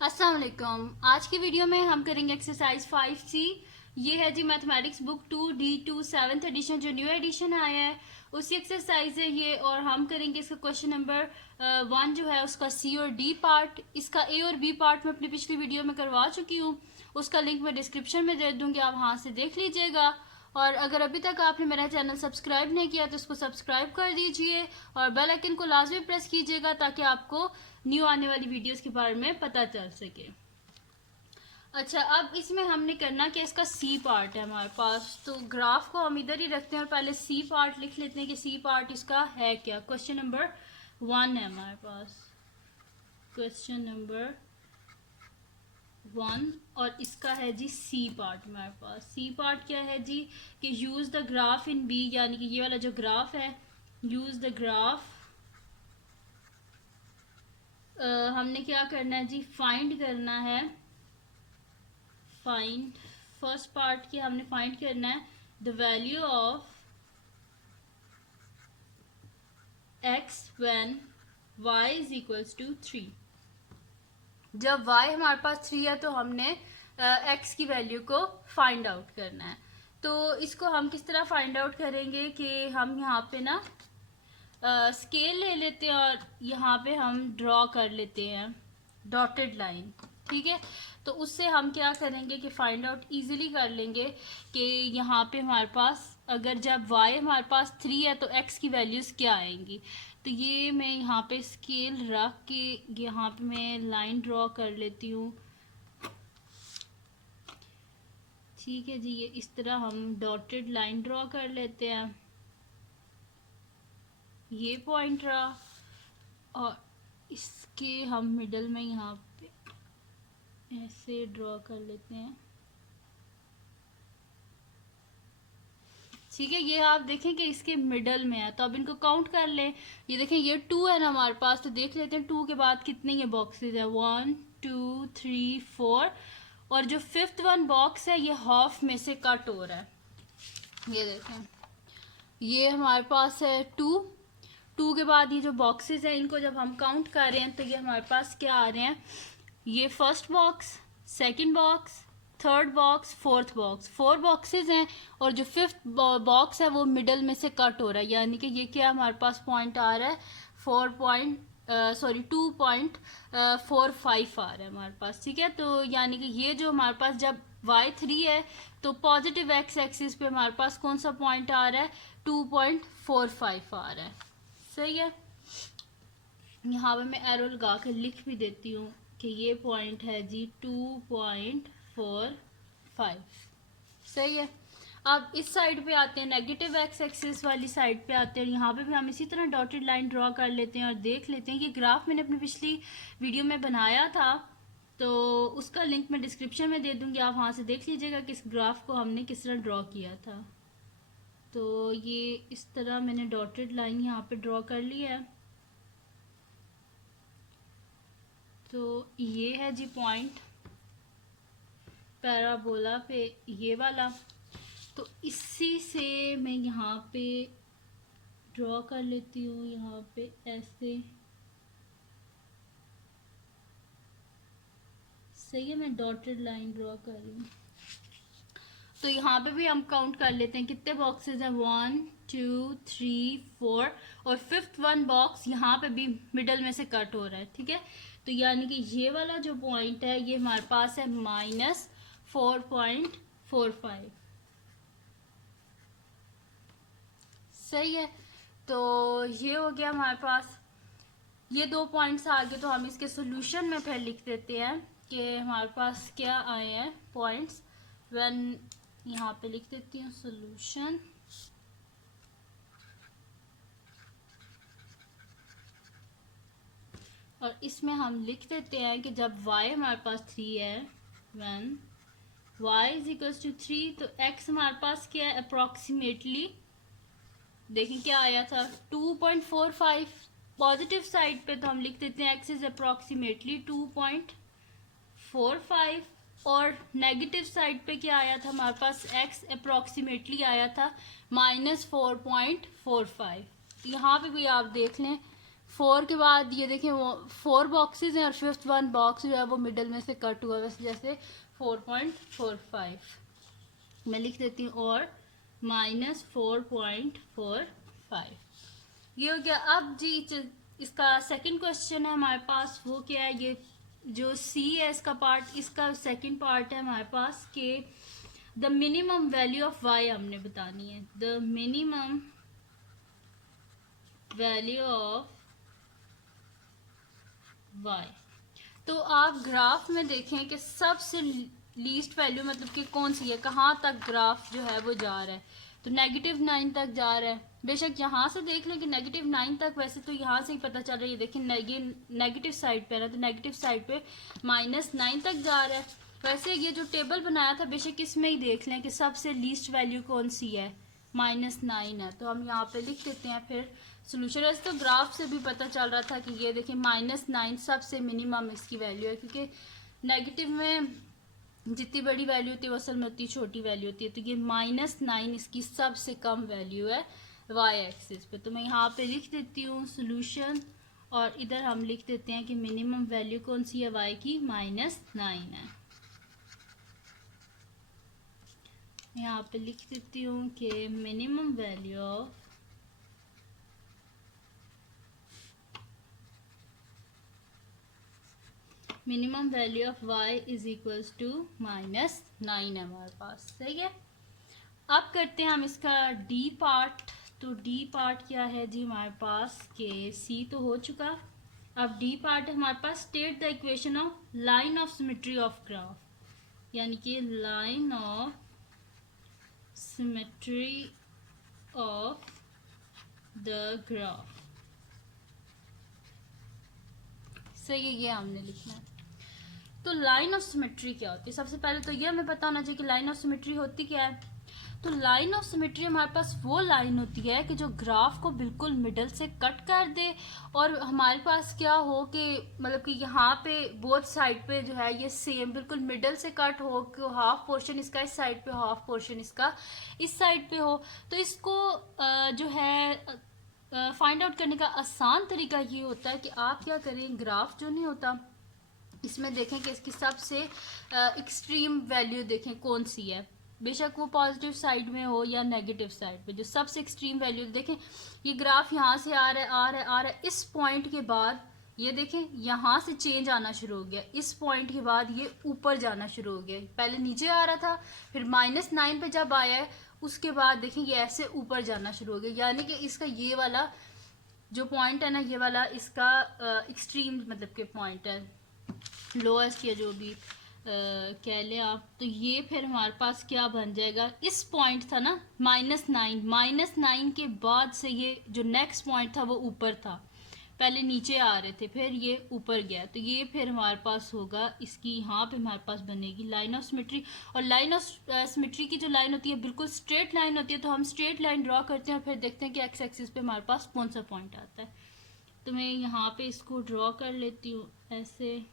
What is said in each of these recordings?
अस्सलाम वालेकुम। आज की वीडियो में हम करेंगे एक्सरसाइज 5C। ये है जी mathematics book 2D2 7th edition, जो न्यू एडिशन आया है उसी एक्सरसाइज है ये। और हम करेंगे इसका क्वेश्चन नंबर 1 जो है उसका C और D पार्ट। इसका A और B पार्ट मैं अपनी पिछली वीडियो में करवा चुकी हूँ, उसका लिंक मैं डिस्क्रिप्शन में दे दूँगी, आप वहाँ से देख लीजिएगा। और अगर अभी तक आपने मेरा चैनल सब्सक्राइब नहीं किया तो उसको सब्सक्राइब कर दीजिए और बेल आइकन को लाजमी प्रेस कीजिएगा ताकि आपको न्यू आने वाली वीडियोस के बारे में पता चल सके। अच्छा, अब इसमें हमने करना कि इसका सी पार्ट है हमारे पास, तो ग्राफ को हम इधर ही रखते हैं और पहले सी पार्ट लिख लेते हैं कि सी पार्ट इसका है क्या। क्वेश्चन नंबर 1 है हमारे पास, क्वेश्चन नंबर 1, और इसका है जी सी पार्ट हमारे पास। सी पार्ट क्या है जी कि use the graph in B, यानी कि ये वाला जो ग्राफ है, यूज द ग्राफ। हमने क्या करना है जी, फाइंड करना है। फाइंड फर्स्ट पार्ट की हमने फाइंड करना है the value of x when y is equals to 3। जब y हमारे पास 3 है तो हमने x की वैल्यू को फाइंड आउट करना है। तो इसको हम किस तरह फाइंड आउट करेंगे कि हम यहाँ पे ना स्केल ले लेते हैं और यहाँ पे हम ड्रॉ कर लेते हैं डॉटेड लाइन, ठीक है। तो उससे हम क्या करेंगे कि फाइंड आउट इजीली कर लेंगे कि यहाँ पे हमारे पास अगर जब y हमारे पास 3 है तो x की वैल्यूज़ क्या आएंगी। तो ये मैं यहाँ पे स्केल रख के यहाँ पे मैं लाइन ड्रॉ कर लेती हूँ, ठीक है जी। ये इस तरह हम डॉटेड लाइन ड्रॉ कर लेते हैं, ये पॉइंट रहा, और इसके हम मिडल में यहाँ पे ऐसे ड्रॉ कर लेते हैं, ठीक है। ये आप देखें कि इसके मिडल में है, तो अब इनको काउंट कर लें। ये देखें ये 2 है ना हमारे पास, तो देख लेते हैं 2 के बाद कितने ये बॉक्सेस है, 1 2 3 4, और जो 5th वन बॉक्स है ये हाफ में से कट हो रहा है। ये देखें ये हमारे पास है 2 के बाद ये जो बॉक्सेस हैं इनको जब हम काउंट कर रहे हैं तो ये हमारे पास क्या आ रहे हैं, ये first box, second box, third box, fourth box, 4 boxes हैं। और जो 5th बॉक्स है वो मिडल में से कट हो रहा है, यानी कि ये क्या हमारे पास पॉइंट आ रहा है 2.45 आ रहा है हमारे पास, ठीक है। तो यानी कि ये जो हमारे पास जब y3 है तो पॉजिटिव x एक्सिस पे हमारे पास कौन सा पॉइंट आ रहा है, 2.45 आ रहा है, सही है। यहाँ पे मैं एरो लगा कर लिख भी देती हूँ कि ये पॉइंट है जी 2.45, सही है। अब इस साइड पे आते हैं, नेगेटिव एक्स एक्सिस वाली साइड पे आते हैं। यहाँ पे भी हम इसी तरह डॉटेड लाइन ड्रॉ कर लेते हैं और देख लेते हैं कि ग्राफ मैंने अपनी पिछली वीडियो में बनाया था, तो उसका लिंक मैं डिस्क्रिप्शन में दे दूँगी, आप वहाँ से देख लीजिएगा कि इस ग्राफ को हमने किस तरह ड्रॉ किया था। तो ये इस तरह मैंने डॉटेड लाइन यहाँ पे ड्रॉ कर ली है। तो ये है जी पॉइंट पैराबोला पे, ये वाला। तो इसी से मैं यहाँ पे ड्रॉ कर लेती हूँ, यहाँ पे ऐसे, सही है। मैं डॉटेड लाइन ड्रॉ कर रही हूँ। तो यहाँ पे भी हम काउंट कर लेते हैं कितने बॉक्सेस हैं, 1 2 3 4, और 5th वन बॉक्स यहाँ पे भी मिडल में से कट हो रहा है, ठीक है। तो यानी कि ये वाला जो पॉइंट है ये हमारे पास है -4.45, सही है। तो ये हो गया हमारे पास, ये 2 पॉइंट्स आ गए। तो हम इसके सोल्यूशन में फिर लिख देते हैं कि हमारे पास क्या आए हैं पॉइंट्स व्हेन, यहाँ पे लिख देती हूँ सोल्यूशन। और इसमें हम लिख देते हैं कि जब y हमारे पास 3 है, when y is equals to 3, तो x हमारे पास क्या है अप्रोक्सीमेटली, देखें क्या आया था 2.45 पॉजिटिव साइड पे, तो हम लिख देते हैं x इज अप्रोक्सीमेटली 2.45, और नेगेटिव साइड पे क्या आया था हमारे पास, x अप्रोक्सीमेटली आया था -4.45। यहाँ पे भी आप देख लें 4 के बाद ये देखें वो 4 बॉक्सेस हैं और फिफ्थ वन बॉक्स जो है वो मिडल में से कट हुआ वैसे जैसे 4.45 मैं लिख देती हूँ और -4.45 ये हो गया। अब जी इसका सेकंड क्वेश्चन है हमारे पास, वो क्या है, ये जो सी है इसका पार्ट, इसका सेकंड पार्ट है हमारे पास कि the minimum value of y हमने बतानी है। The minimum value of y. तो आप ग्राफ में देखें कि सबसे लीस्ट वैल्यू मतलब कि कौन सी है, कहाँ तक ग्राफ जो है वो जा रहा है। तो -9 तक जा रहा है। बेशक यहाँ से देख लें कि -9 तक, वैसे तो यहाँ से ही पता चल रहा है, ये देखिए ये नेगेटिव साइड पे है ना, तो नेगेटिव साइड पे -9 तक जा रहा है। वैसे ये जो टेबल बनाया था बेशक इसमें ही देख लें कि सबसे लीस्ट वैल्यू कौन सी है, -9 है। तो हम यहाँ पे लिख देते हैं फिर सोल्यूशन। वैसे तो ग्राफ से भी पता चल रहा था कि ये देखिए -9 सबसे मिनिमम इसकी वैल्यू है, क्योंकि नेगेटिव में जितनी बड़ी वैल्यू होती है वो असल में उतनी छोटी वैल्यू होती है। तो ये -9 इसकी सबसे कम वैल्यू है वाई एक्सिस पे। तो मैं यहाँ पे लिख देती हूँ सोल्यूशन और इधर हम लिख देते हैं कि मिनिमम वैल्यू कौन सी है वाई की, -9 है। यहाँ पे लिख देती हूँ कि minimum value of minimum value of y is equals to -9 है हमारे पास, सही है। अब करते हैं हम इसका डी पार्ट। तो डी पार्ट क्या है जी हमारे पास, के सी तो हो चुका। अब डी पार्ट है हमारे पास, state the equation of line of symmetry of graph, यानी कि line of symmetry of the graph, सही है, ये हमने लिखना है। तो लाइन ऑफ सिमेट्री क्या होती है, सबसे पहले तो ये हमें पता होना चाहिए कि लाइन ऑफ सिमेट्री होती क्या है। तो लाइन ऑफ सिमेट्री हमारे पास वो लाइन होती है कि जो ग्राफ को बिल्कुल मिडल से कट कर दे और हमारे पास क्या हो कि मतलब कि यहाँ पे बोथ साइड पे जो है ये सेम बिल्कुल मिडल से कट हो, कि हाफ पोर्शन इसका इस साइड पे, हाफ पोर्शन इसका इस साइड पे हो। तो इसको जो है फाइंड आउट करने का आसान तरीका ये होता है कि आप क्या करें, ग्राफ जो नहीं होता इसमें देखें कि इसकी सबसे एक्सट्रीम वैल्यू देखें कौन सी है, बेशक वो पॉजिटिव साइड में हो या नेगेटिव साइड पे, जो सबसे एक्सट्रीम वैल्यू देखें। ये ग्राफ यहाँ से आ रहा है आ रहा है आ रहा है, इस पॉइंट के बाद ये देखें यहाँ से चेंज आना शुरू हो गया, इस पॉइंट के बाद ये ऊपर जाना शुरू हो गया। पहले नीचे आ रहा था, फिर -9 पे जब आया है उसके बाद देखें ये ऐसे ऊपर जाना शुरू हो गया, यानी कि इसका ये वाला जो पॉइंट है ना, ये वाला इसका एक्सट्रीम मतलब के पॉइंट है, लोएस्ट या जो भी कह लें आप। तो ये फिर हमारे पास क्या बन जाएगा, इस पॉइंट था ना -9 के बाद से ये जो नेक्स्ट पॉइंट था वो ऊपर था, पहले नीचे आ रहे थे फिर ये ऊपर गया। तो ये फिर हमारे पास होगा, इसकी यहाँ पे हमारे पास बनेगी लाइन ऑफ सिमेट्री। और लाइन ऑफ सिमेट्री की जो लाइन होती है बिल्कुल स्ट्रेट लाइन होती है, तो हम स्ट्रेट लाइन ड्रॉ करते हैं और फिर देखते हैं कि एक्स एक्सिस पे हमारे पास कौन सा पॉइंट आता है। तो मैं यहाँ पे इसको ड्रॉ कर लेती हूँ ऐसे,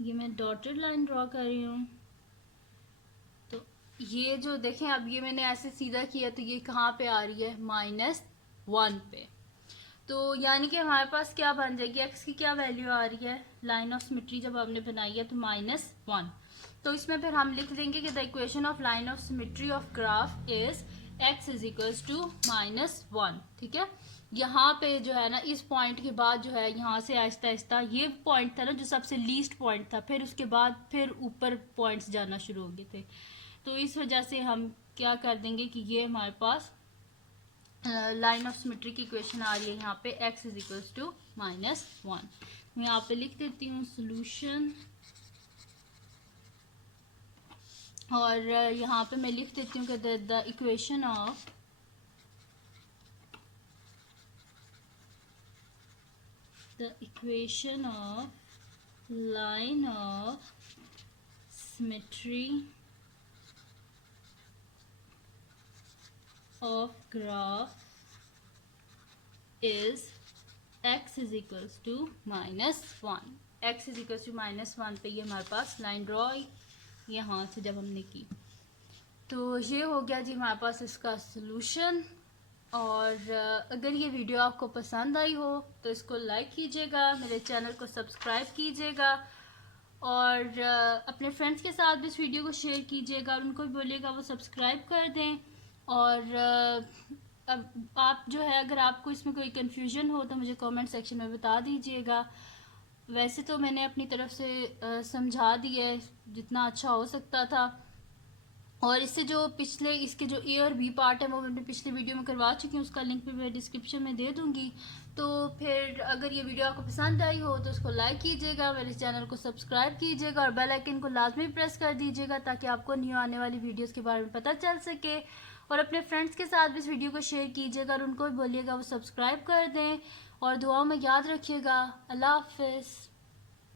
ये मैं डॉटेड लाइन ड्रॉ कर रही हूँ। तो ये जो देखें अब ये मैंने ऐसे सीधा किया तो ये कहाँ पे आ रही है, -1 पे। तो यानी कि हमारे पास क्या बन जाएगी, एक्स की क्या वैल्यू आ रही है, लाइन ऑफ सिमेट्री जब हमने बनाई है तो -1। तो इसमें फिर हम लिख देंगे कि the equation of line of symmetry of graph is x is equals to -1। ठीक है, यहाँ पे जो है ना इस पॉइंट के बाद जो है यहाँ से आहिस्ता आहिस्ता ये पॉइंट था ना जो सबसे लीस्ट पॉइंट था, फिर उसके बाद फिर ऊपर पॉइंट्स जाना शुरू हो गए थे। तो इस वजह से हम क्या कर देंगे कि ये हमारे पास लाइन ऑफ सिमेट्री की इक्वेशन आ रही है यहाँ पे x इज इक्वल्स टू -1। मैं यहाँ पे लिख देती हूँ सोल्यूशन और यहाँ पे मैं लिख देती हूँ कि the equation of line of symmetry of graph is x is equals to -1। x is equals to -1 पे ये हमारे पास लाइन ड्रॉ यहाँ से जब हमने की। तो ये हो गया जी हमारे पास इसका सलूशन। और अगर ये वीडियो आपको पसंद आई हो तो इसको लाइक कीजिएगा, मेरे चैनल को सब्सक्राइब कीजिएगा और अपने फ्रेंड्स के साथ भी इस वीडियो को शेयर कीजिएगा और उनको भी बोलिएगा वो सब्सक्राइब कर दें। और अब आप जो है अगर आपको इसमें कोई कन्फ्यूजन हो तो मुझे कमेंट सेक्शन में बता दीजिएगा। वैसे तो मैंने अपनी तरफ से समझा दिया है जितना अच्छा हो सकता था। और इससे जो पिछले इसके जो ए और बी पार्ट है वो मैंने पिछले वीडियो में करवा चुकी हूँ, उसका लिंक भी मैं डिस्क्रिप्शन में दे दूँगी। तो फिर अगर ये वीडियो आपको पसंद आई हो तो उसको लाइक कीजिएगा, मेरे चैनल को सब्सक्राइब कीजिएगा और बेल आइकन को लाजमी प्रेस कर दीजिएगा ताकि आपको न्यू आने वाली वीडियोस के बारे में पता चल सके। और अपने फ्रेंड्स के साथ भी इस वीडियो को शेयर कीजिएगा और उनको भी बोलिएगा वो सब्सक्राइब कर दें। और दुआओं में याद रखिएगा। अल्लाह हाफिज़।